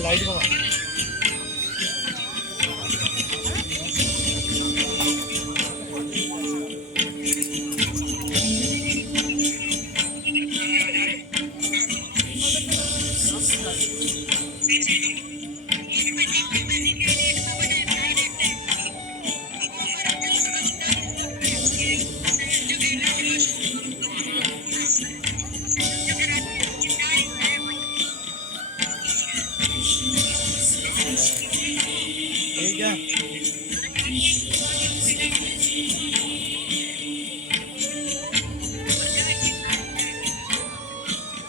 Light को ठीक है।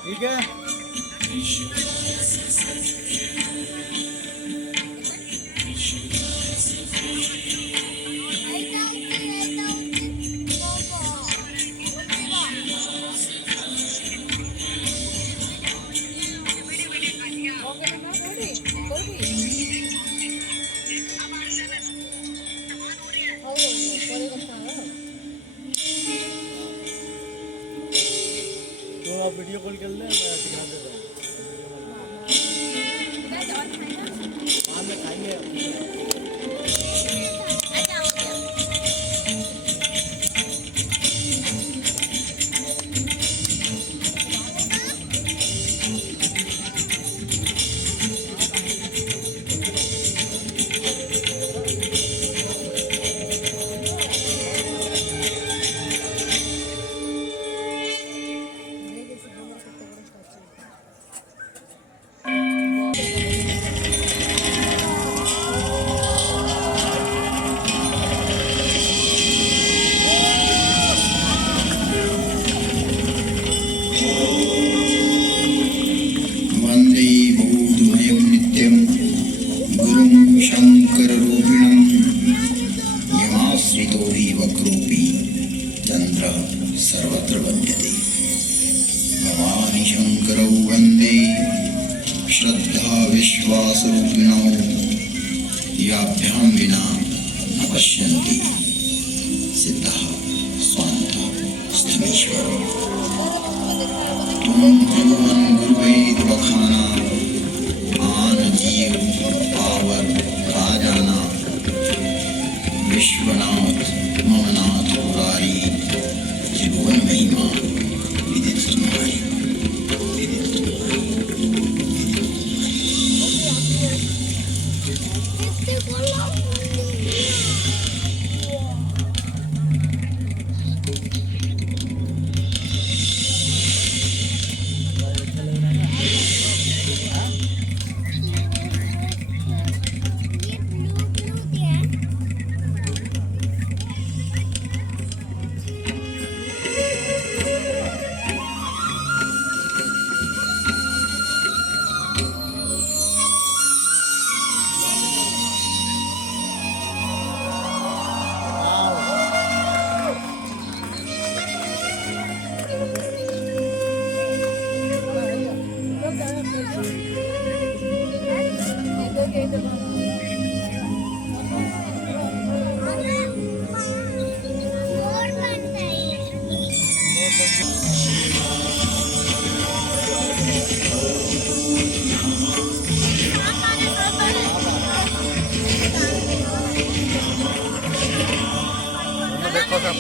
ठीक है। तो आप वीडियो कॉल कर लें, मैं दिखा देता हूँ। हाँ मैं खाएंगे। सर्वत्र वन्द्यते भवानी शंकरौ वन्दे श्रद्धा विश्वासरूपिणौ याभ्यां विना न पश्यन्ति सिद्धः स्वान्तः स्थमीश्वरौ तुम भगवान गुरुवेद बखाना आन जीव पावर राजाना विश्वनाथ ममनाथ पुरारी जीवन महिमा विदित तुम्हारी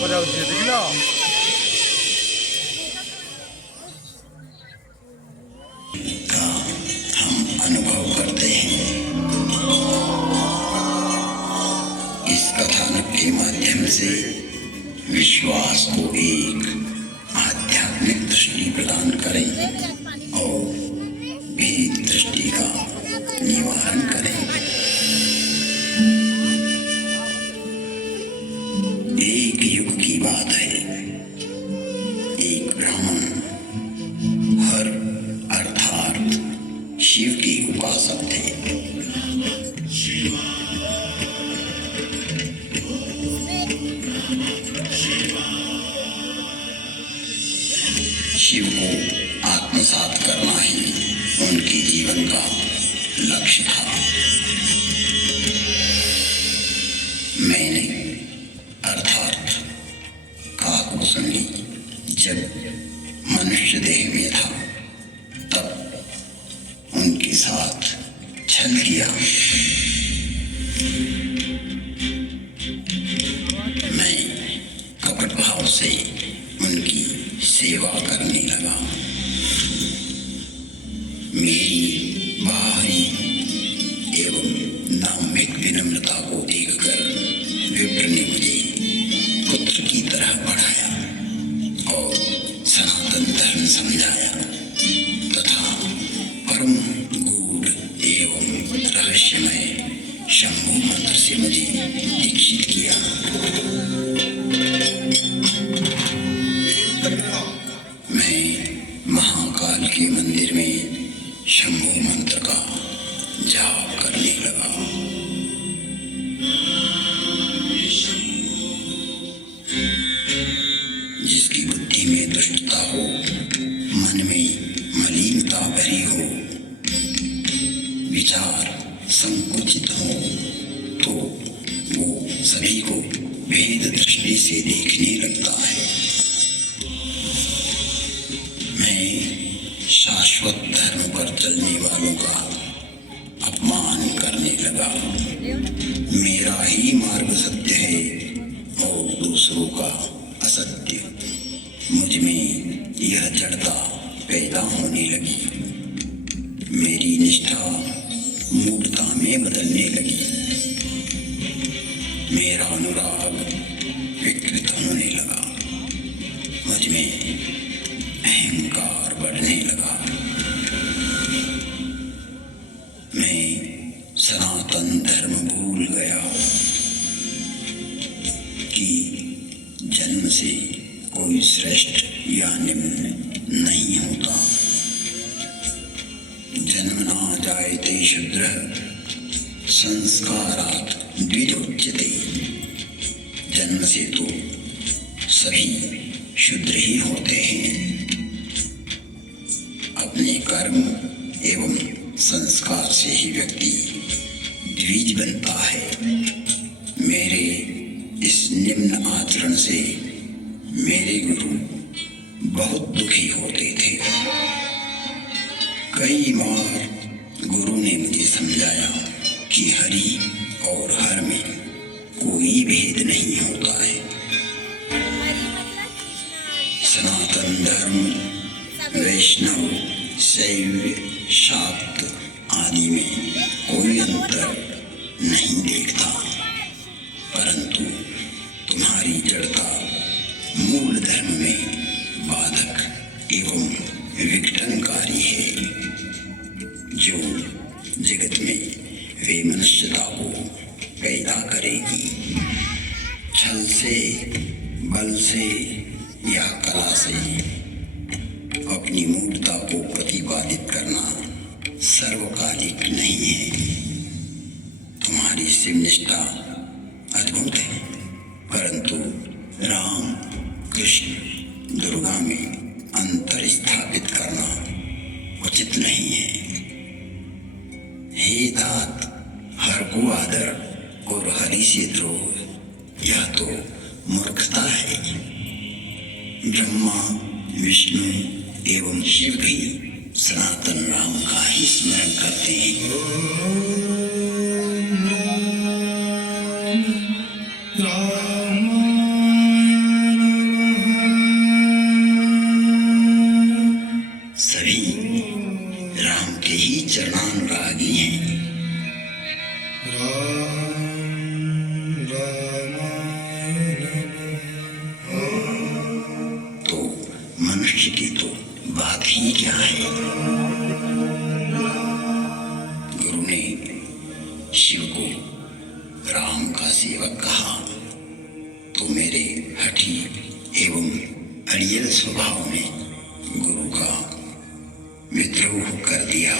କରାଉଛି ଦେଖିଲ का हम अनुभव करते हैं। इस कथानक के माध्यम से विश्वास को एक आध्यात्मिक दृष्टि प्रदान करें और भेद दृष्टि का निवारण करें। एक युग की बात है, एक ब्राह्मण हर अर्थात शिव के उपासक थे। शिव को आत्मसात करना ही उनके जीवन का लक्ष्य था। मैंने अर्थात काकभूषणी जब मनुष्य देह में था तब उनके साथ छल किया। मैं कपट भाव से उनकी सेवा करने लगा। मेरी बाहरी एवं नामिक विनम्रता को देखकर विप्र ने मुझे पुत्र की तरह पढ़ाया और सनातन धर्म समझाया तथा परम गूढ़ एवं रहस्यमय शंभु मंत्र से मुझे दीक्षित किया। मैं महाकाल के मंदिर में शंभु मंत्र का जाप करने लगा। जिसकी बुद्धि में दुष्टता हो, मन में मलिनता भरी हो, विचार संकुचित हो, तो वो सभी को भेद दृष्टि से देखने लगता है। मैं शाश्वत धर्म पर चलने वालों का अपमान करने लगा। मेरा ही मार्ग सत्य है और दूसरों का असत्य। मुझ में यह जड़ता पैदा होने लगी। मेरी निष्ठा मूर्खता में बदलने लगी। मेरा अनुराग विकृत होने लगा। मुझ में अहंकार बढ़ने लगा। मैं सनातन धर्म भूल गया कि जन्म से कोई श्रेष्ठ या निम्न नहीं होता। जन्मना जायते शूद्रः संस्कारात् द्विजोच्यते। जन्म से तो सभी शूद्र ही होते हैं। अपने कर्म एवं संस्कार से ही व्यक्ति द्विज बनता है। मेरे इस निम्न आचरण से मेरे गुरु बहुत दुखी होते थे। कई बार गुरु ने मुझे समझाया कि हरि और हर में कोई भेद नहीं होता है। सनातन धर्म वैष्णव शैव शाक्त आदि में कोई अंतर नहीं देखता, परंतु तुम्हारी जड़ता मूल धर्म में बाधक एवं विघटनकारी है, जो जगत में वैमनस्यता को पैदा करेगी। छल से, बल से या कला से अपनी मूर्खता को प्रतिपादित करना सर्वकालिक नहीं है। तुम्हारी शिवनिष्ठा अद्भुत है, परंतु राम, कृष्ण, दुर्गा में अंतर स्थापित करना उचित नहीं है। हे तात, हर को आदर और हरि से द्रोह, यह तो मूर्खता है। ब्रह्मा, विष्णु एवं शिव भी सनातन राम का ही स्मरण करते हैं। रामाय अनुरागी हैं। तो मनुष्य की तो बात ही क्या है। गुरु ने शिव को राम का सेवक कहा तो मेरे हठी एवं अड़ियल स्वभाव ने गुरु का विद्रोह कर दिया।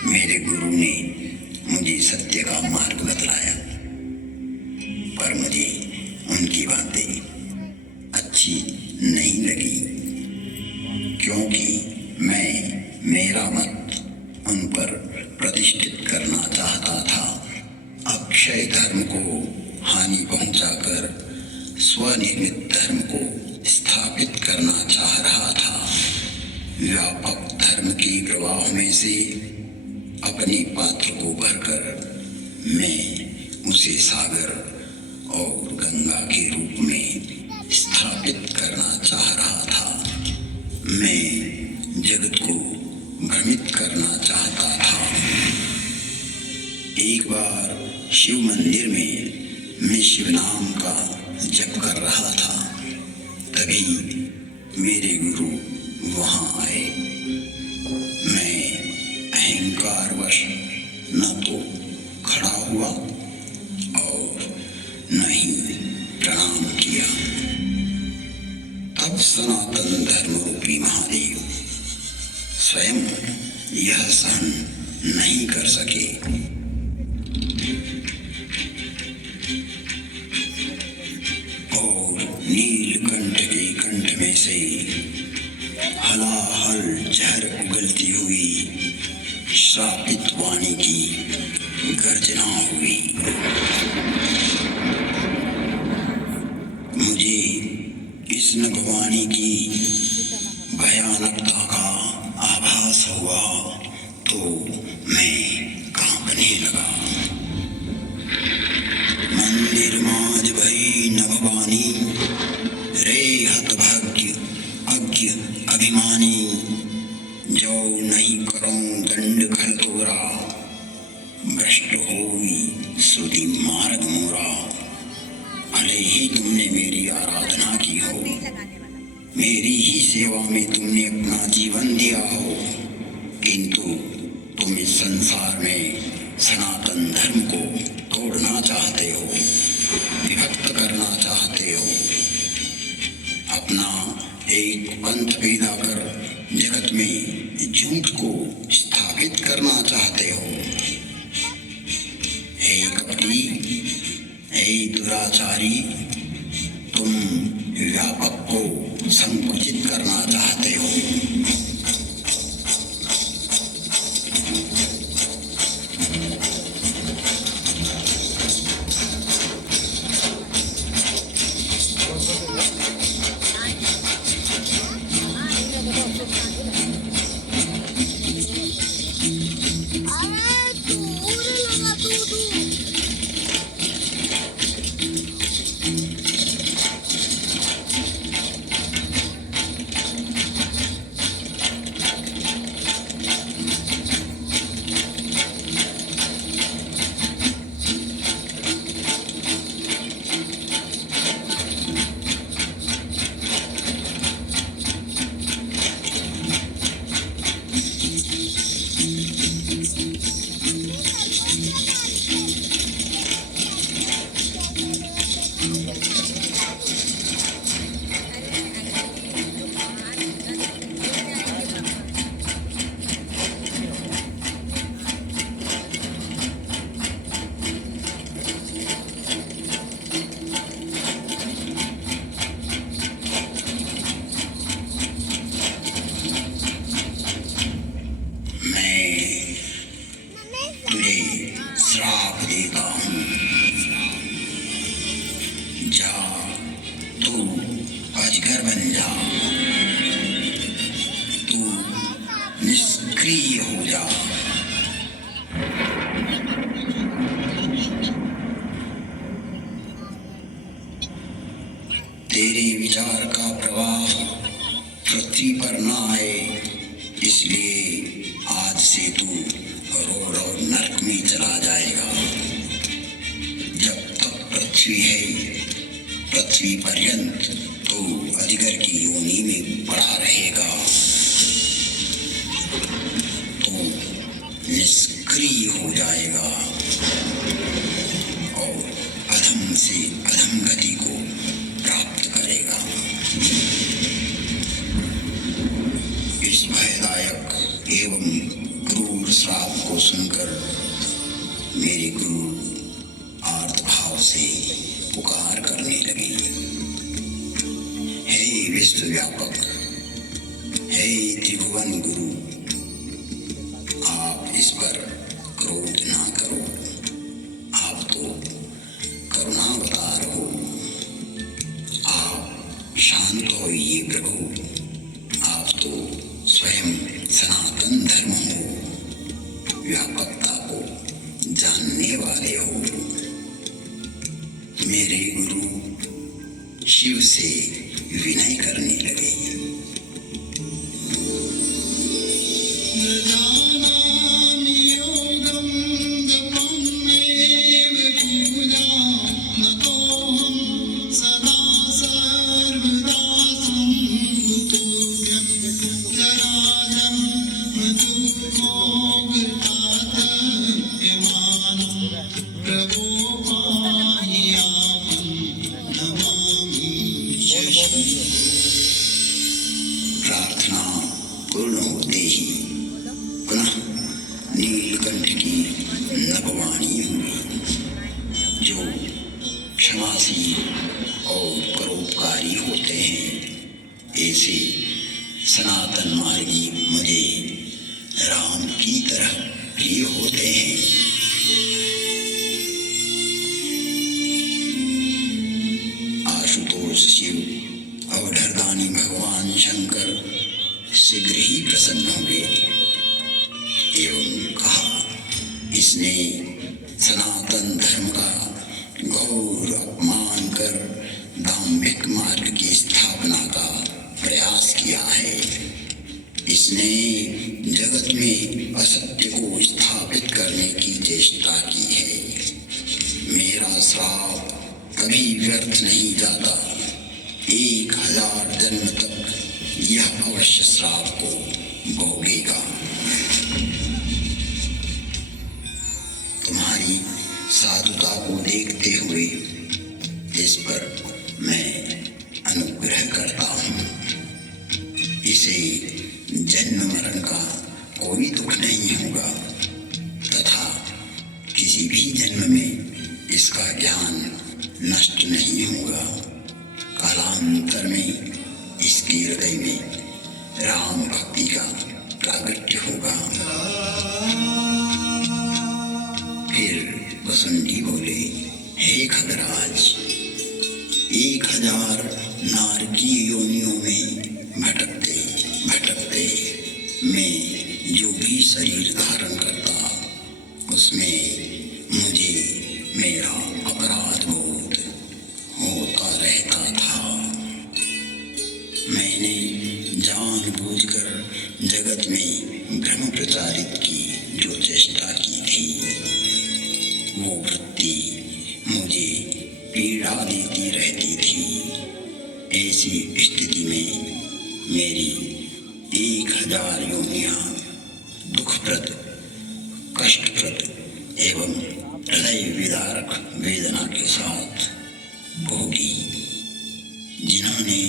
मेरे गुरु ने मुझे सत्य का मार्ग बतलाया, पर मुझे उनकी बातें अच्छी नहीं लगी, क्योंकि मैं मेरा मत उन पर प्रतिष्ठित करना चाहता था। अक्षय धर्म को हानि पहुंचाकर स्वनिर्मित धर्म को स्थापित करना चाह रहा था। व्यापक धर्म के प्रवाह में से अपने पात्र को भरकर मैं उसे सागर और गंगा के रूप में स्थापित करना चाह रहा था। मैं जगत को भ्रमित करना चाहता था। एक बार शिव मंदिर में मैं शिव नाम का जप कर रहा था, तभी मेरे गुरु वहां आए। मैं अहंकारवश न तो खड़ा हुआ और न ही प्रणाम किया। तब सनातन धर्म रूपी महादेव स्वयं यह सहन नहीं कर सके। और नीलकंठ के कंठ में से हलाहल जहर उगलती हुई श्रापित वाणी की गर्जना हुई। मुझे इस नगवाणी की भयानकता का आभास हुआ तो मैं कांपने लगा। मंदिर माज भई नभवानी, रे हतभाग्य अज्ञ अभिमानी, जो नहीं करूं दंड कर तोरा, भ्रष्ट होई सुधि मार्ग मोरा। भले ही तुमने मेरी आराधना की हो, मेरी ही सेवा में तुमने अपना जीवन दिया हो, किंतु तुम इस संसार में सनातन धर्म को तोड़ना चाहते हो, विभक्त करना चाहते हो, अपना एक पंथ पैदा कर जगत में झूठ को स्थापित करना चाहते हो। हे कपटी, हे दुराचारी, तुम व्यापक को संकुचित करना चाहते हो। निष्क्रिय हो जा। तेरे विचार का प्रवाह पृथ्वी पर न आए, इसलिए आज से तू में चला जाएगा। जब तक पृथ्वी है, पृथ्वी पर्यंत तो अजगर की योनि में पड़ा रहेगा। तो निष्क्रिय हो जाएगा और अधम से अधम गति को प्राप्त करेगा। इस भयदायक एवं क्रूर श्राप को सुनकर मेरे गुरु आर्त भाव से पुकार करने लगे, हे विश्वव्यापक, हे त्रिभुवन गुरु, आप इस पर क्रोध ना करो। आप तो करुणावतार हो। आप शांत होइए प्रभु। आप तो स्वयं सनातन धर्म हो, व्यापकता को जानने वाले हो। मेरे गुरु शिव से विनय करने लगे, प्रार्थना पूर्ण होते ही पुनः नीलकंठ की नभवाणी हुई, जो क्षमाशील और परोपकारी होते हैं। ऐसे सनातन मार्गी मुझे राम की तरह प्रिय होते हैं। आशुतोष शिव अवधरदानी भगवान शंकर शीघ्र ही प्रसन्न हुए एवं कहा, इसने सनातन धर्म का घोर अपमान कर दाम्भिक मार्ग की स्थापना का प्रयास किया है। इसने जगत में असत्य को स्थापित करने की चेष्टा की है। मेरा श्राप कभी व्यर्थ नहीं जाता। 1000 जन्म तक यह अवश्य श्राप को भोगेगा। तुम्हारी साधुता को देखते हुए इस पर मैं अनुग्रह करता हूँ। इसे जन्म मरण का कोई दुख नहीं होगा तथा किसी भी जन्म में इसका ज्ञान नष्ट नहीं होगा। कालांतर में इसके हृदय में राम भक्ति का प्रागट्य होगा। फिर वसुंडी बोले, हे खगराज, 1000 नारकीय योनियों में भटकते भटकते मैं जो भी शरीर धारण करता, उसमें मुझे मेरा अपराध बोध होता रहता था। मैंने जानबूझकर जगत में भ्रम प्रचारित की जो चेष्टा की थी, वो वृत्ति मुझे पीड़ा देती रहती थी। ऐसी स्थिति में मेरी 1000 योनियां दुखप्रद, कष्टप्रद एवं हृदय विदारक वेदना के साथ भोगी। जिन्होंने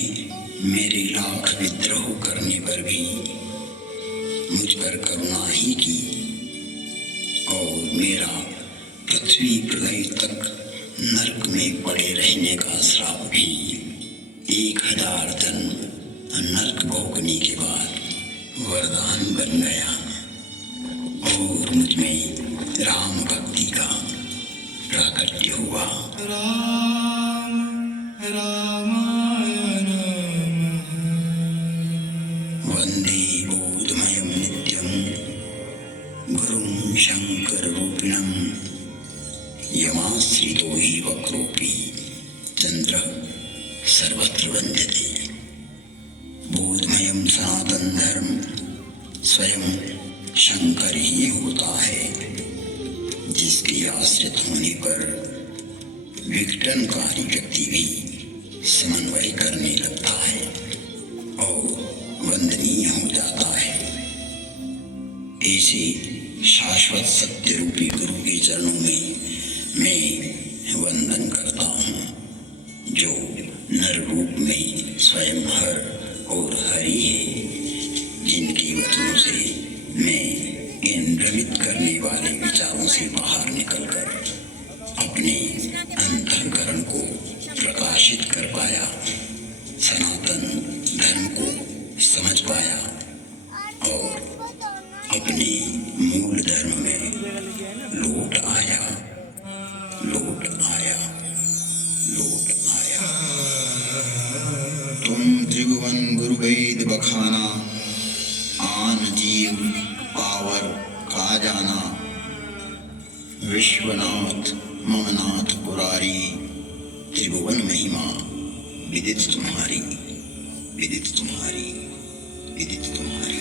मेरे लाख विद्रोह करने पर भी मुझ पर करुणा ही की और मेरा पृथ्वी प्रलय तक नरक में पड़े रहने का श्राप भी 1000 जन्म नरक भोगने के बाद वरदान बन गया और मुझ में राम भक्ति का प्राकट्य हुआ। राम रामाय नमः। वंदे बोधमयं नित्यं गुरुं शंकर रूपिणं यमाश्रितो हि वक्रोऽपि चंद्र सर्वत्र वंद्यते। बोधमयं सनातन धर्म स्वयं शंकर ही होता है। आश्रित होने पर विघटनकारी व्यक्ति भी समन्वय करने लगता है और वंदनीय हो जाता है। ऐसे शाश्वत सत्य रूपी गुरु के चरणों में मैं वंदन करता हूँ, जो नर रूप में स्वयं हर और हरि है, जिनके वचनों से मैं इन भ्रमित करने वाले विचारों से बाहर निकलकर अपने अंतःकरण को प्रकाशित कर पाया, सनातन धर्म को समझ पाया और अपने मूल धर्म में लौट आया, लौट आया, लौट आया। तुम त्रिभुवन गुरु वेद बखाना, आन जीव पावर का जाना, विश्वनाथ ममनाथ पुरारी, त्रिभुवन महिमा विदित तुम्हारी, विदित तुम्हारी, विदित तुम्हारी।